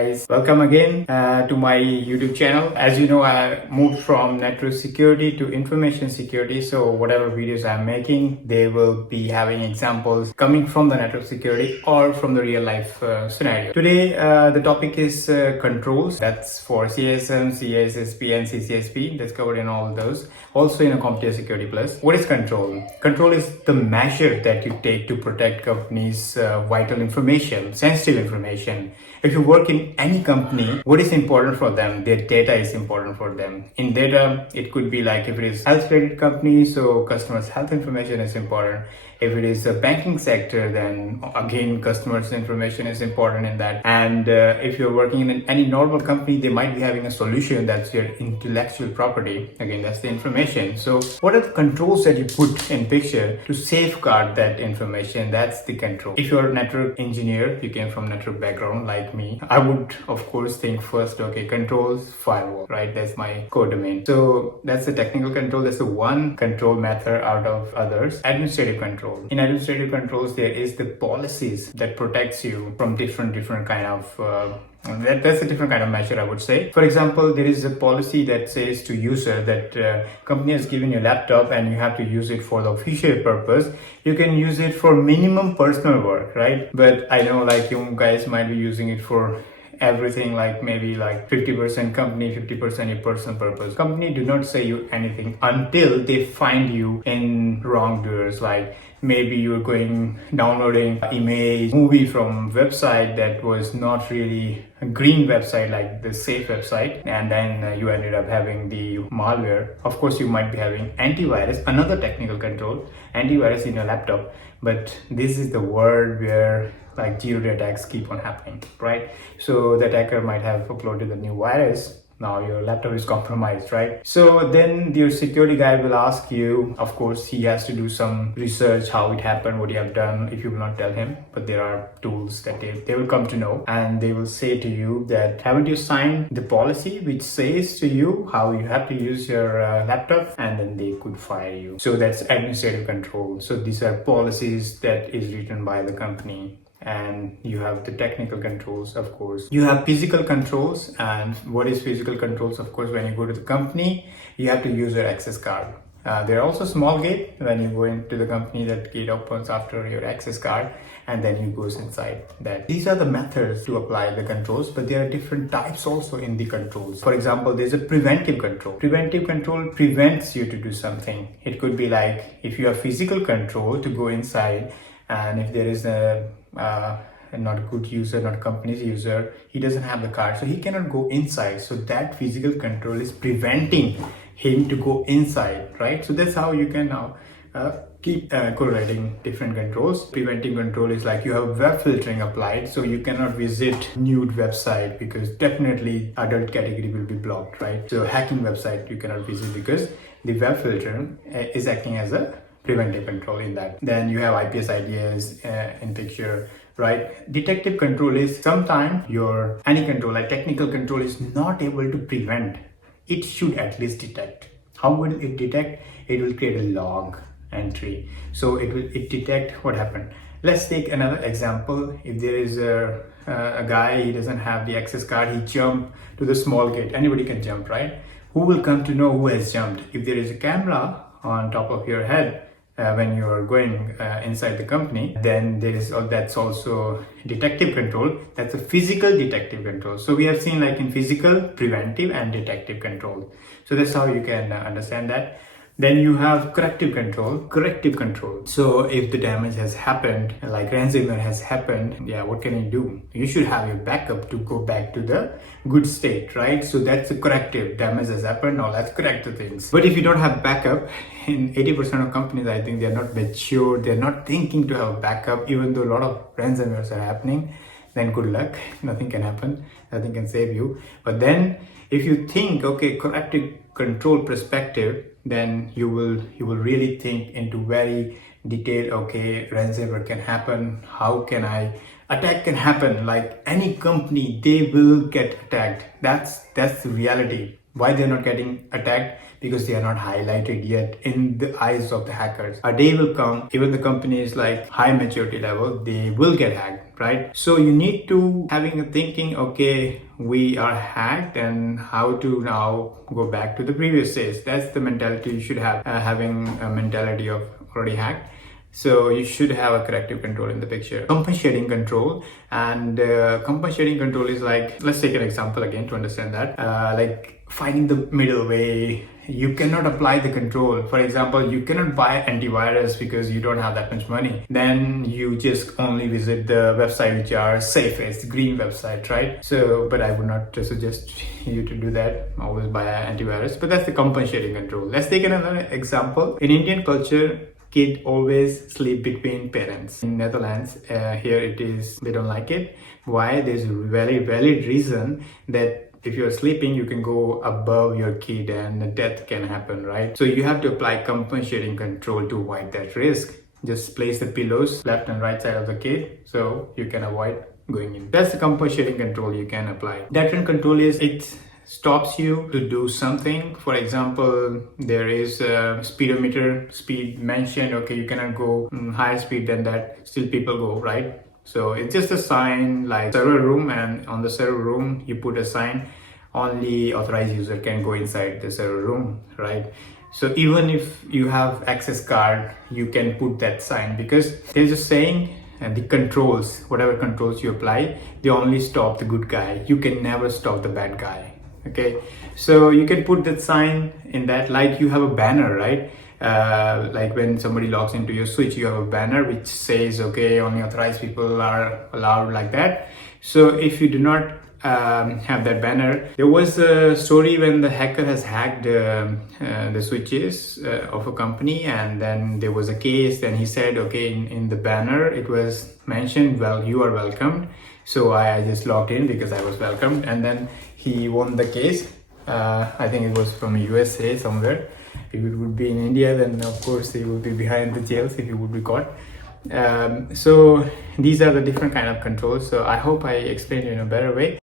guys, welcome again to my YouTube channel. As you know, I moved from network security to information security, so whatever videos I'm making, they will be having examples coming from the network security or from the real life scenario. Today the topic is controls. That's for CSM, CISSP and CCSP. That's covered in all those. Also in a CompTIA Security Plus. What is control? Control is the measure that you take to protect companies' vital information, sensitive information. If you work in any company, what is important for them? Their data is important for them. In data, it could be like if it is health-related company, so customers' health information is important. If it is a banking sector, then again, customers' information is important in that. And if you're working in any normal company, they might be having a solution that's your intellectual property. Again, that's the information. So what are the controls that you put in picture to safeguard that information? That's the control. If you're a network engineer, you came from network background like me, I would of course think first, okay, controls, firewall, right? That's my core domain. So that's the technical control. That's the one control method out of others. Administrative control. In administrative controls, there is the policies that protects you from different kind of that's a different kind of measure, I would say. For example, there is a policy that says to user that company has given you a laptop and you have to use it for the official purpose. You can use it for minimum personal work, right? But I know like you guys might be using it for everything, like maybe like 50% company, 50% your personal purpose. Company do not say you anything until they find you in wrongdoers, like maybe you're downloading image, movie from website that was not really a green website, like the safe website, and then you ended up having the malware. Of course, you might be having antivirus, another technical control, antivirus in your laptop. But this is the world where like zero-day attacks keep on happening, right? So the attacker might have uploaded the new virus. Now your laptop is compromised, right? So then your security guy will ask you, of course, he has to do some research, how it happened, what you have done, if you will not tell him. But there are tools that they will come to know, and they will say to you that, haven't you signed the policy which says to you how you have to use your laptop? And then they could fire you. So that's administrative control. So these are policies that is written by the company. And you have the technical controls, of course. You have physical controls. And what is physical controls? Of course, when you go to the company, you have to use your access card. There are also small gate. When you go into the company, that gate opens after your access card, and then you goes inside that. These are the methods to apply the controls, but there are different types also in the controls. For example, there's a preventive control. Preventive control prevents you to do something. It could be like if you have physical control to go inside, and if there is a not a good user, not a company's user, he doesn't have the card, so he cannot go inside. So that physical control is preventing him to go inside, right? So that's how you can now keep correlating different controls. Preventing control is like you have web filtering applied, so you cannot visit nude website because definitely adult category will be blocked, right? So hacking website you cannot visit because the web filter is acting as a preventive control in that. Then you have IPS ideas in picture, right? Detective control is sometimes any control, like technical control, is not able to prevent. It should at least detect. How will it detect? It will create a log entry. So it detect what happened. Let's take another example. If there is a guy, he doesn't have the access card, he jumped to the small gate. Anybody can jump, right? Who will come to know who has jumped? If there is a camera on top of your head, when you are going inside the company, then that's also detective control. That's a physical detective control. So we have seen like in physical, preventive and detective control. So that's how you can understand that. Then you have corrective control. So if the damage has happened, like ransomware has happened, yeah, what can you do? You should have your backup to go back to the good state, right? So that's a corrective. Damage has happened, now let's correct the things. But if you don't have backup, in 80% of companies, I think they're not mature, they're not thinking to have backup, even though a lot of ransomwares are happening. Then good luck, nothing can happen, nothing can save you. But then if you think, okay, corrective control perspective, then you will really think into very detailed, okay, ransomware can happen, how can attack can happen, like any company, they will get attacked. That's the reality. Why they're not getting attacked? because they are not highlighted yet in the eyes of the hackers. A day will come, even the companies like high maturity level, they will get hacked, right? So you need to having a thinking, okay, we are hacked and how to now go back to the previous days. That's the mentality you should have, having a mentality of already hacked. So you should have a corrective control in the picture. Compensating control, and compensating control is like, let's take an example again to understand that, like finding the middle way. You cannot apply the control. For example, you cannot buy antivirus because you don't have that much money. Then you just only visit the website which are safest, green website, right? So, but I would not suggest you to do that. Always buy antivirus. But that's the compensating control. Let's take another example. In Indian culture, kid always sleep between parents. In Netherlands, here it is, they don't like it. Why? There's a very valid reason that if you're sleeping, you can go above your kid and death can happen, right? So you have to apply compensating control to avoid that risk. Just place the pillows left and right side of the kid so you can avoid going in. That's the compensating control you can apply. Deterrent control is it stops you to do something. For example, there is a speedometer, speed mentioned, okay, you cannot go higher speed than that, still people go, right? So it's just a sign like server room, and on the server room you put a sign, only authorized user can go inside the server room, right? So even if you have access card, you can put that sign, because they're just saying, and the controls, whatever controls you apply, they only stop the good guy. You can never stop the bad guy. Okay, so you can put that sign in that, like you have a banner, right? Like when somebody logs into your switch, you have a banner which says, okay, only authorized people are allowed, like that. So if you do not have that banner, there was a story when the hacker has hacked the switches of a company, and then there was a case. Then he said, okay, in the banner it was mentioned, well, you are welcomed. So I just logged in because I was welcomed, and then he won the case. I think it was from USA somewhere. If it would be in India, then of course he would be behind the jails if he would be caught. So these are the different kind of controls. So I hope I explained it in a better way.